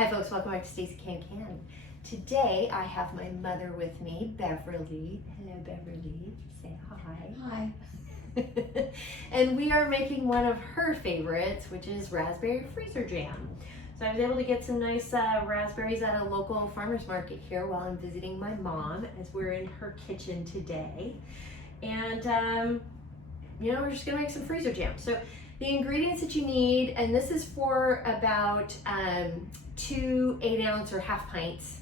Hi folks, welcome back to Stacey Can. Today I have my mother with me, Beverly. Hello Beverly, say hi. Hi. And we are making one of her favorites, which is raspberry freezer jam. So I was able to get some nice raspberries at a local farmer's market here while I'm visiting my mom, as we're in her kitchen today. And we're just gonna make some freezer jam. So the ingredients that you need, and this is for about 2 8-ounce or half pints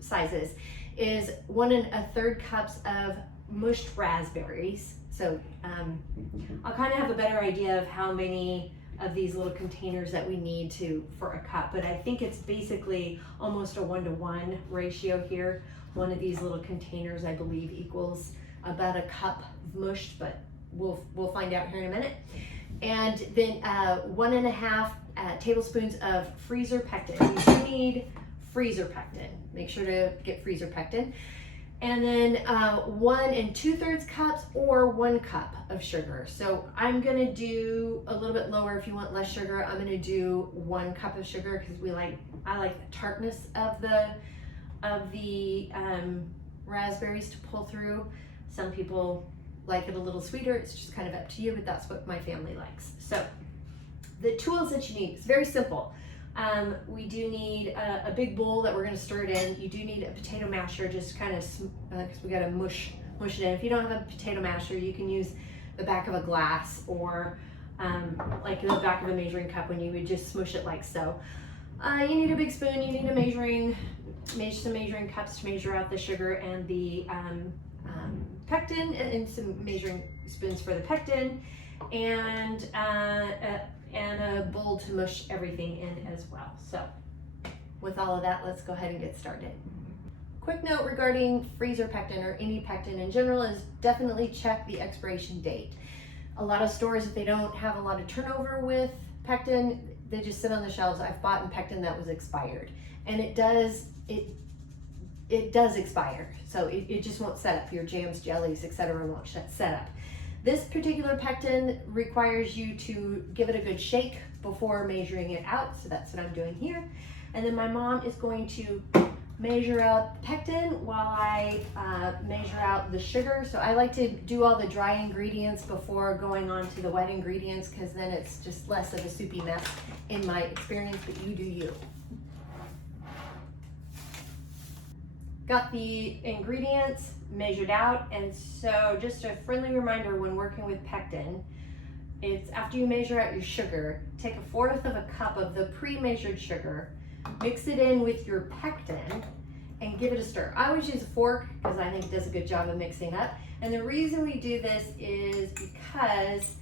sizes, is 1 1/3 cups of mushed raspberries. So I'll kind of have a better idea of how many of these little containers that we need for a cup, but I think it's basically almost a 1-to-1 ratio here. One of these little containers, I believe, equals about a cup of mushed, but we'll find out here in a minute. And then 1 1/2 tablespoons of freezer pectin. You do need freezer pectin. Make sure to get freezer pectin. And then 1 2/3 cups or 1 cup of sugar. So I'm gonna do a little bit lower if you want less sugar. I'm gonna do 1 cup of sugar because I like the tartness of the raspberries to pull through. Some people like it a little sweeter. It's just kind of up to you, but that's what my family likes. So the tools that you need, it's very simple. We do need a big bowl that we're going to stir it in. You do need a potato masher, just kind of because we got to mush it in. If you don't have a potato masher, you can use the back of a glass or like the back of a measuring cup when you would just smush it like so. You need a big spoon. You need some measuring cups to measure out the sugar and the pectin, and some measuring spoons for the pectin, and a bowl to mush everything in as well. So with all of that, let's go ahead and get started. Quick note regarding freezer pectin, or any pectin in general, is definitely check the expiration date. A lot of stores, if they don't have a lot of turnover with pectin, they just sit on the shelves. I've bought pectin that was expired, and it does expire. So it just won't set up. Your jams, jellies, etc. won't set up. This particular pectin requires you to give it a good shake before measuring it out. So that's what I'm doing here. And then my mom is going to measure out the pectin while I measure out the sugar. So I like to do all the dry ingredients before going on to the wet ingredients, because then it's just less of a soupy mess in my experience, but you do you. Got the ingredients measured out, and so just a friendly reminder when working with pectin, it's after you measure out your sugar, take 1/4 of a cup of the pre-measured sugar, mix it in with your pectin, and give it a stir. I always use a fork because I think it does a good job of mixing up. And the reason we do this is because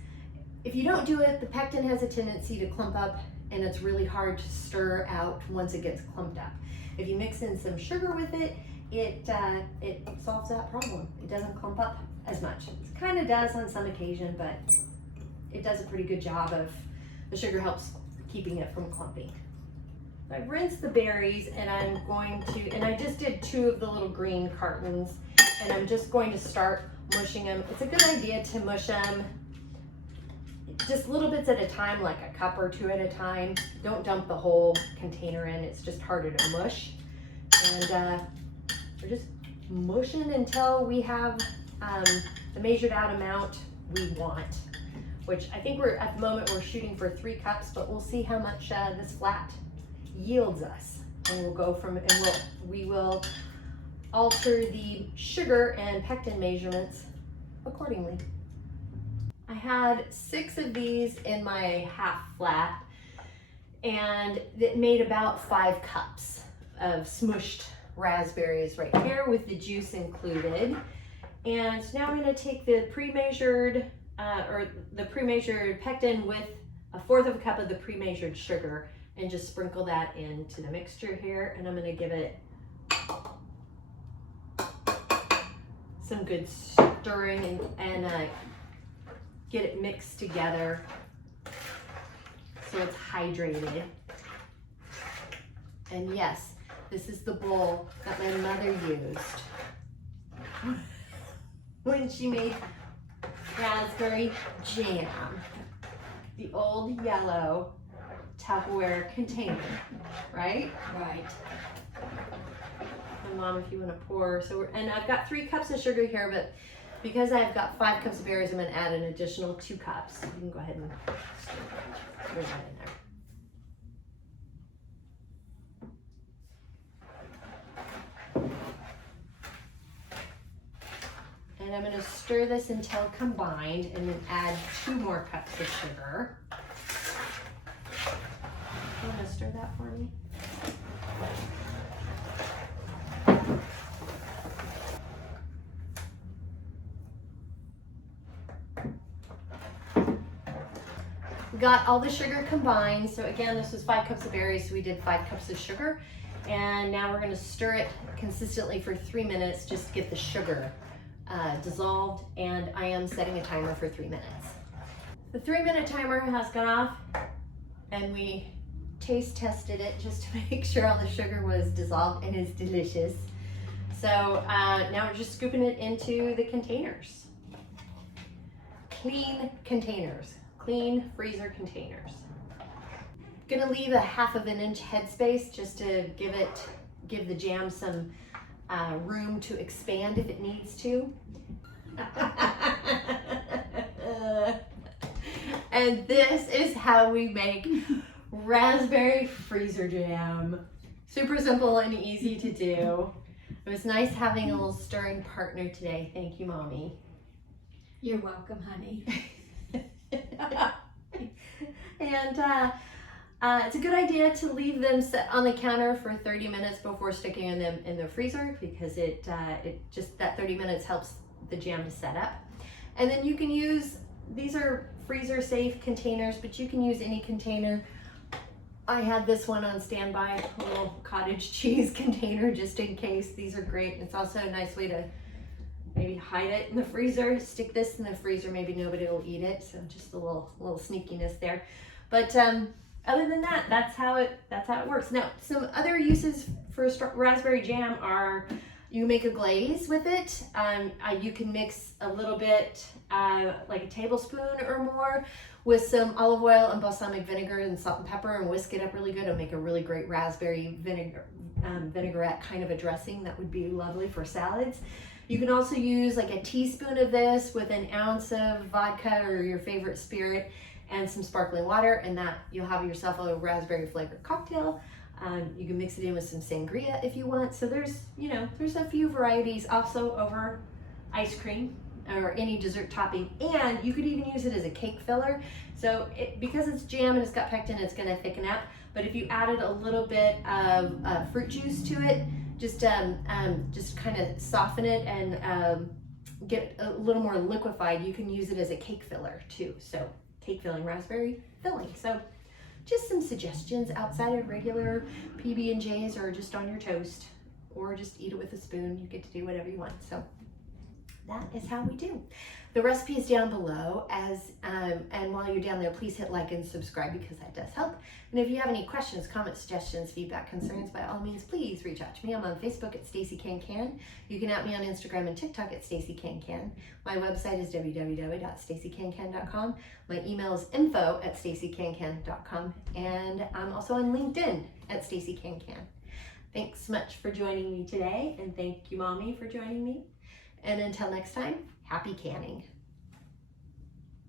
if you don't do it, the pectin has a tendency to clump up, and it's really hard to stir out once it gets clumped up. If you mix in some sugar with it, it solves that problem. It doesn't clump up as much. It kind of does on some occasion, but it does a pretty good job of, the sugar helps keeping it from clumping. I've rinsed the berries, and I just did 2 of the little green cartons, and I'm just going to start mushing them. It's a good idea to mush them just little bits at a time, like a cup or 2 at a time. Don't dump the whole container in. It's just harder to mush. And we're just mushing until we have the measured out amount we want, which I think at the moment we're shooting for 3 cups, but we'll see how much this flat yields us, and we'll go from, and we will alter the sugar and pectin measurements accordingly. I had 6 of these in my half flat, and it made about 5 cups of smushed raspberries right here with the juice included. And so now I'm going to take the pre-measured pectin with 1/4 of a cup of the pre-measured sugar and just sprinkle that into the mixture here, and I'm going to give it some good stirring and get it mixed together so it's hydrated. And yes, this is the bowl that my mother used when she made raspberry jam. The old yellow Tupperware container, right? Right. And Mom, if you want to pour, and I've got 3 cups of sugar here, but because I've got 5 cups of berries, I'm going to add an additional 2 cups. You can go ahead and stir that in there. And I'm going to stir this until combined and then add 2 more cups of sugar. You want to stir that for me? We got all the sugar combined. So again, this was 5 cups of berries, so we did 5 cups of sugar. And now we're going to stir it consistently for 3 minutes just to get the sugar dissolved, and I am setting a timer for 3 minutes. The 3-minute timer has gone off, and we taste tested it just to make sure all the sugar was dissolved, and it's delicious. So now we're just scooping it into the containers. Clean containers, clean freezer containers. Gonna leave a 1/2 inch headspace just to give the jam some room to expand if it needs to. And this is how we make raspberry freezer jam. Super simple and easy to do. It was nice having a little stirring partner today. Thank you, Mommy. You're welcome, honey. And it's a good idea to leave them set on the counter for 30 minutes before sticking them in the freezer, because it just, that 30 minutes helps the jam to set up. And then you can use, these are freezer safe containers, but you can use any container. I had this one on standby, a little cottage cheese container just in case. These are great. And it's also a nice way to maybe hide it in the freezer. Stick this in the freezer, maybe nobody will eat it. So just a little sneakiness there. But other than that, that's how it works. Now, some other uses for raspberry jam are you make a glaze with it. You can mix a little bit, like a tablespoon or more, with some olive oil and balsamic vinegar and salt and pepper, and whisk it up really good and make a really great raspberry vinaigrette kind of a dressing that would be lovely for salads. You can also use like a teaspoon of this with an ounce of vodka or your favorite spirit and some sparkling water, and that you'll have yourself a raspberry flavored cocktail. You can mix it in with some sangria if you want. So there's a few varieties also over ice cream or any dessert topping, and you could even use it as a cake filler. So because it's jam and it's got pectin, it's gonna thicken up. But if you added a little bit of fruit juice to it, just kind of soften it and get a little more liquefied, you can use it as a cake filler too. So cake filling, raspberry filling. So just some suggestions outside of regular PB&Js or just on your toast, or just eat it with a spoon. You get to do whatever you want. So that is how we do. The recipe is down below, and while you're down there, please hit like and subscribe because that does help. And if you have any questions, comments, suggestions, feedback, concerns, by all means, please reach out to me. I'm on Facebook at Stacey Can. You can at me on Instagram and TikTok at Stacey Can. My website is www.staceycancan.com. My email is info@staceycancan.com, and I'm also on LinkedIn at Stacey Can. Thanks so much for joining me today, and thank you, Mommy, for joining me. And until next time, happy canning.